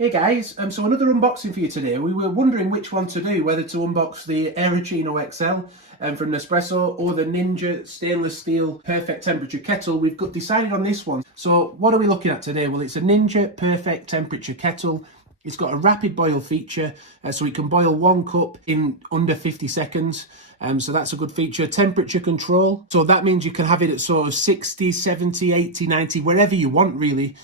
Hey guys, so another unboxing for you today. We were wondering which one to do, whether to unbox the Aeroccino XL from Nespresso or the Ninja stainless steel perfect temperature kettle. We've decided on this one. So what are we looking at today? Well, it's a Ninja perfect temperature kettle. It's got a rapid boil feature, so it can boil 1 cup in under 50 seconds. So that's a good feature. Temperature control. So that means you can have it at sort of 60, 70, 80, 90, wherever you want really,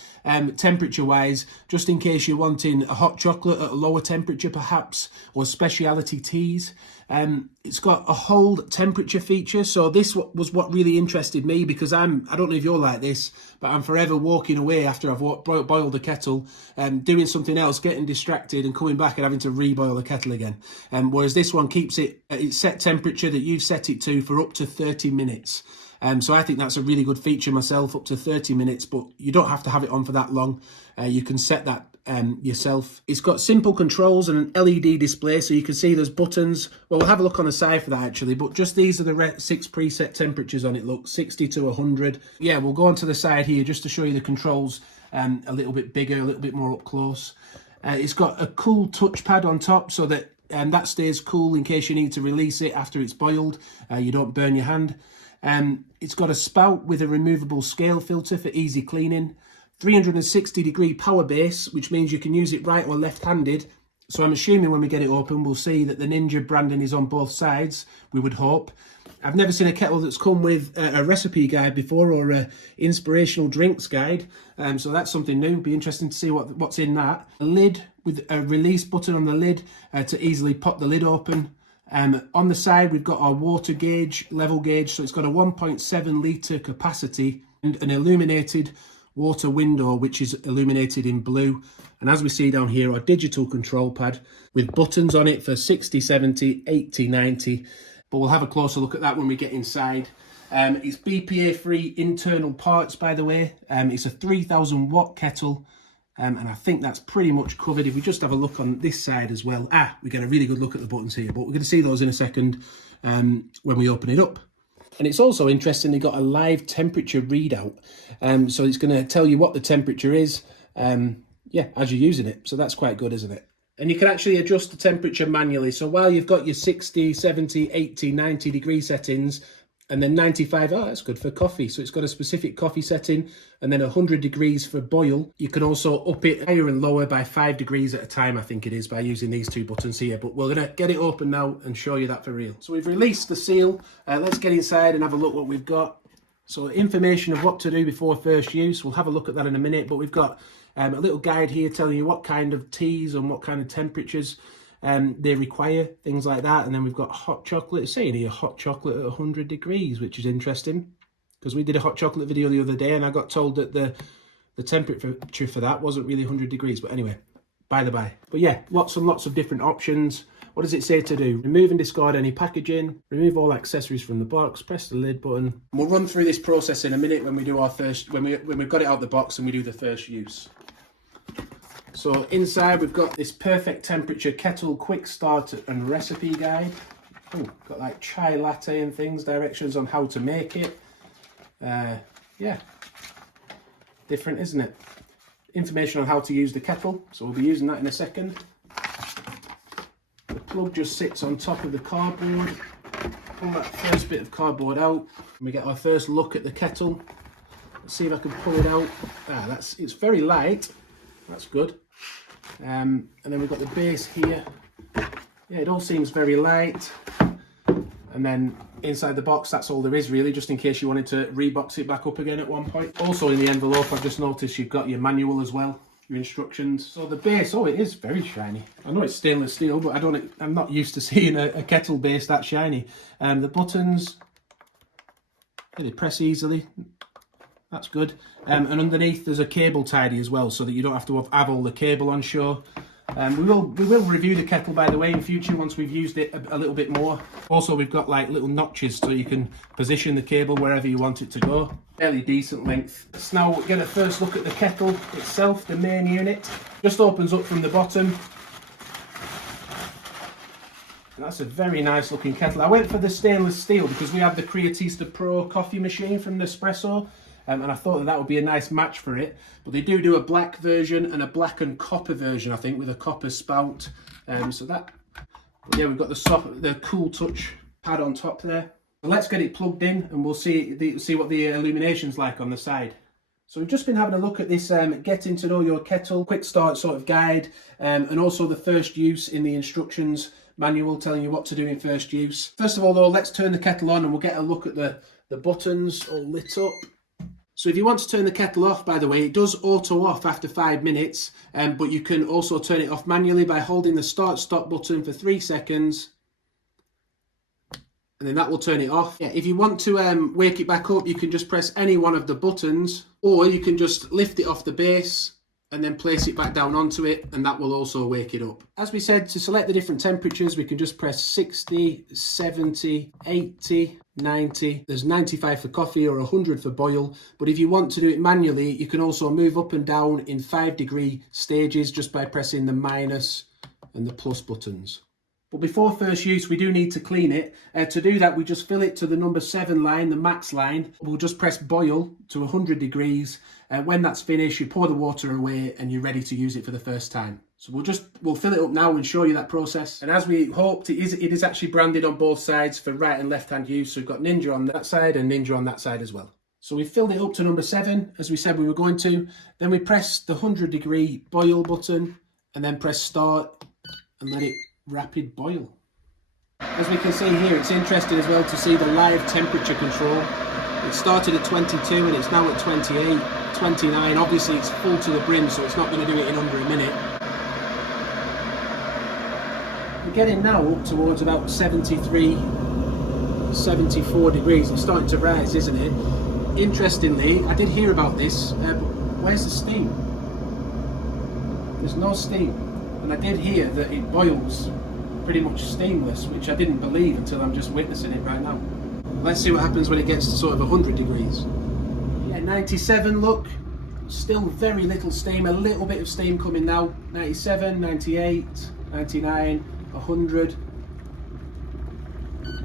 temperature wise, just in case you're wanting a hot chocolate at a lower temperature perhaps, or specialty teas. It's got a hold temperature feature. So this was what really interested me, because I don't know if you're like this, but I'm forever walking away after I've boiled the kettle, doing something else, getting distracted and coming back and having to reboil the kettle again. Whereas this one keeps it at its set temperature that you've set it to for up to 30 minutes. So I think that's a really good feature myself, up to 30 minutes, but you don't have to have it on for that long. You can set that yourself. It's got simple controls and an LED display, so you can see there's buttons. Well, we'll have a look on the side for that actually, but just these are the 6 preset temperatures on it. Look, 60 to 100. Yeah, we'll go on to the side here just to show you the controls a little bit bigger, a little bit more up close. It's got a cool touchpad on top so that that stays cool in case you need to release it after it's boiled. You don't burn your hand. It's got a spout with a removable scale filter for easy cleaning. 360-degree power base, which means you can use it right or left-handed. So I'm assuming when we get it open, we'll see that the Ninja branding is on both sides, we would hope. I've never seen a kettle that's come with a recipe guide before, or a inspirational drinks guide. So that's something new. Be interesting to see what's in that. A lid with a release button on the lid to easily pop the lid open. On the side, we've got our water gauge, level gauge. So it's got a 1.7 litre capacity and an illuminated water window, which is illuminated in blue. And as we see down here, our digital control pad with buttons on it for 60, 70, 80, 90. But we'll have a closer look at that when we get inside. It's BPA-free internal parts, by the way. It's a 3,000 watt kettle. And I think that's pretty much covered. If we just have a look on this side as well. We get a really good look at the buttons here, but we're going to see those in a second when we open it up. And it's also interestingly got a live temperature readout. So it's going to tell you what the temperature is, as you're using it. So that's quite good, isn't it? And you can actually adjust the temperature manually. So while you've got your 60, 70, 80, 90 degree settings, and then 95, that's good for coffee. So it's got a specific coffee setting, and then 100 degrees for boil. You can also up it higher and lower by 5 degrees at a time, I think it is, by using these 2 buttons here. But we're going to get it open now and show you that for real. So we've released the seal. Let's get inside and have a look what we've got. So information of what to do before first use. We'll have a look at that in a minute, but we've got a little guide here telling you what kind of teas and what kind of temperatures they require, things like that. And then we've got hot chocolate. It's saying here hot chocolate at 100 degrees, which is interesting, because we did a hot chocolate video the other day and I got told that the temperature for that wasn't really 100 degrees. But anyway, by the by. But yeah, lots and lots of different options. What does it say to do? Remove and discard any packaging, remove all accessories from the box, press the lid button. And we'll run through this process in a minute when we do our first, when we've got it out of the box and we do the first use. So inside we've got this perfect temperature kettle quick start and recipe guide. Oh, got like chai latte and things, directions on how to make it. Yeah, different, isn't it? Information on how to use the kettle, so we'll be using that in a second. The plug just sits on top of the cardboard. Pull that first bit of cardboard out and we get our first look at the kettle. Let's see if I can pull it out. It's very light, that's good. And then we've got the base here. Yeah, it all seems very light. And then inside the box, that's all there is really, just in case you wanted to rebox it back up again at one point. Also in the envelope, I've just noticed you've got your manual as well, your instructions. So the base, it is very shiny. I know it's stainless steel, but I'm not used to seeing a kettle base that shiny. The buttons, they press easily. That's good. And underneath there's a cable tidy as well, so that you don't have to have all the cable on show. We will review the kettle, by the way, in future once we've used it a little bit more. Also, we've got like little notches so you can position the cable wherever you want it to go. Fairly decent length. Let's now get a first look at the kettle itself, the main unit. Just opens up from the bottom. And that's a very nice looking kettle. I went for the stainless steel because we have the Creatista Pro coffee machine from Nespresso. and I thought that would be a nice match for it. But they do a black version and a black and copper version, I think, with a copper spout. So that, yeah, we've got the Cool Touch pad on top there. So let's get it plugged in and we'll see what the illumination's like on the side. So we've just been having a look at this getting to know your kettle quick start sort of guide, and also the first use in the instructions manual telling you what to do in first use. First of all though, let's turn the kettle on and we'll get a look at the buttons all lit up. So if you want to turn the kettle off, by the way, it does auto off after 5 minutes, but you can also turn it off manually by holding the start stop button for 3 seconds. And then that will turn it off. Yeah, if you want to wake it back up, you can just press any one of the buttons, or you can just lift it off the base and then place it back down onto it, and that will also wake it up. As we said, to select the different temperatures, we can just press 60, 70, 80, 90. There's 95 for coffee or 100 for boil, but if you want to do it manually, you can also move up and down in 5-degree stages just by pressing the minus and the plus buttons. But before first use, we do need to clean it. To do that, we just fill it to the number 7 line, the max line. We'll just press boil to 100 degrees. When that's finished, you pour the water away and you're ready to use it for the first time. So we'll fill it up now and show you that process. And as we hoped, it is actually branded on both sides for right and left hand use. So we've got Ninja on that side and Ninja on that side as well. So we filled it up to number 7, as we said we were going to. Then we press the 100-degree boil button and then press start and let it rapid boil. As we can see here, it's interesting as well to see the live temperature control. It started at 22 and it's now at 28, 29. Obviously it's full to the brim, so it's not going to do it in under a minute. We're getting now up towards about 73, 74 degrees. It's starting to rise, isn't it? Interestingly, I did hear about this, but where's the steam? There's no steam. And I did hear that it boils pretty much steamless, which I didn't believe until I'm just witnessing it right now. Let's see what happens when it gets to sort of 100 degrees. Yeah, 97, look, still very little steam, a little bit of steam coming now. 97, 98, 99, 100.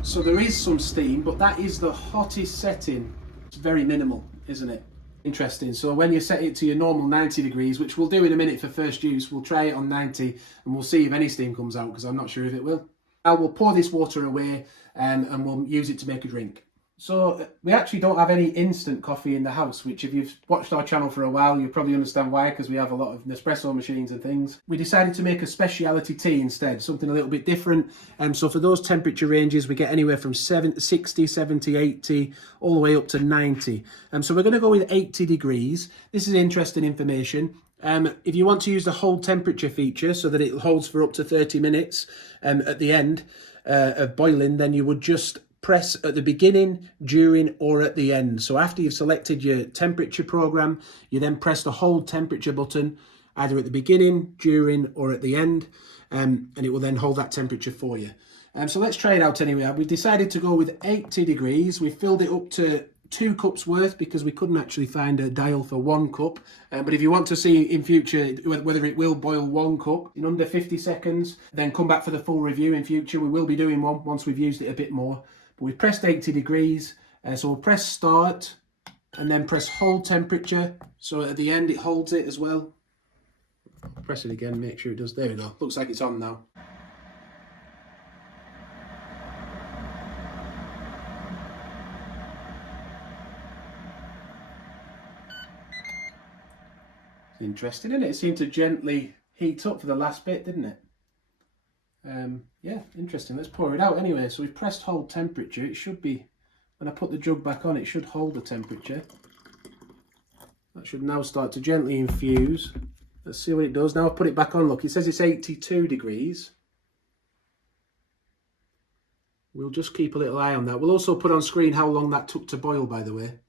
So there is some steam, but that is the hottest setting. It's very minimal, isn't it? Interesting. So when you set it to your normal 90 degrees, which we'll do in a minute for first use, we'll try it on 90 and we'll see if any steam comes out, because I'm not sure if it will. Now we'll pour this water away and we'll use it to make a drink. So we actually don't have any instant coffee in the house, which if you've watched our channel for a while, you probably understand why, because we have a lot of Nespresso machines and things. We decided to make a speciality tea instead, something a little bit different. So for those temperature ranges, we get anywhere from 60, 70, 80, all the way up to 90. So we're going to go with 80 degrees. This is interesting information. If you want to use the hold temperature feature so that it holds for up to 30 minutes at the end of boiling, then you would just press at the beginning, during, or at the end. So after you've selected your temperature program, you then press the hold temperature button either at the beginning, during, or at the end, and it will then hold that temperature for you. So let's try it out anyway. We've decided to go with 80 degrees. We filled it up to 2 cups worth because we couldn't actually find a dial for 1 cup. But if you want to see in future whether it will boil 1 cup in under 50 seconds, then come back for the full review in future. We will be doing one once we've used it a bit more. But we've pressed 80 degrees, so we'll press start and then press hold temperature. So at the end it holds it as well. Press it again, make sure it does. There we go. Looks like it's on now. Interesting, isn't it? It seemed to gently heat up for the last bit, didn't it? Yeah, interesting. Let's pour it out anyway. So we've pressed hold temperature. It should be, when I put the jug back on, it should hold the temperature. That should now start to gently infuse. Let's see what it does. Now I've put it back on, look, it says it's 82 degrees. We'll just keep a little eye on that. We'll also put on screen how long that took to boil, by the way.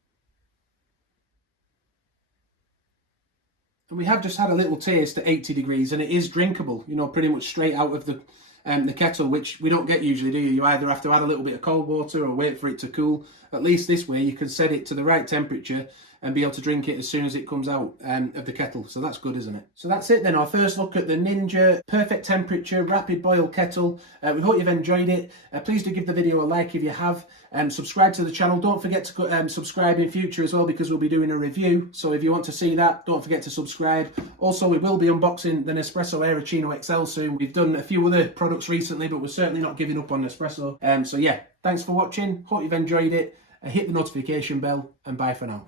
And we have just had a little taste at 80 degrees and it is drinkable, you know, pretty much straight out of the kettle, which we don't get usually, do you? You either have to add a little bit of cold water or wait for it to cool. At least this way you can set it to the right temperature and be able to drink it as soon as it comes out of the kettle. So that's good, isn't it? So that's it then, our first look at the Ninja perfect temperature rapid boil kettle. We hope you've enjoyed it. Please do give the video a like if you have. Subscribe to the channel. Don't forget to subscribe in future as well, because we'll be doing a review. So if you want to see that, don't forget to subscribe. Also, we will be unboxing the Nespresso Aeroccino XL soon. We've done a few other products recently, but we're certainly not giving up on Nespresso. So yeah, thanks for watching. Hope you've enjoyed it. Hit the notification bell, and bye for now.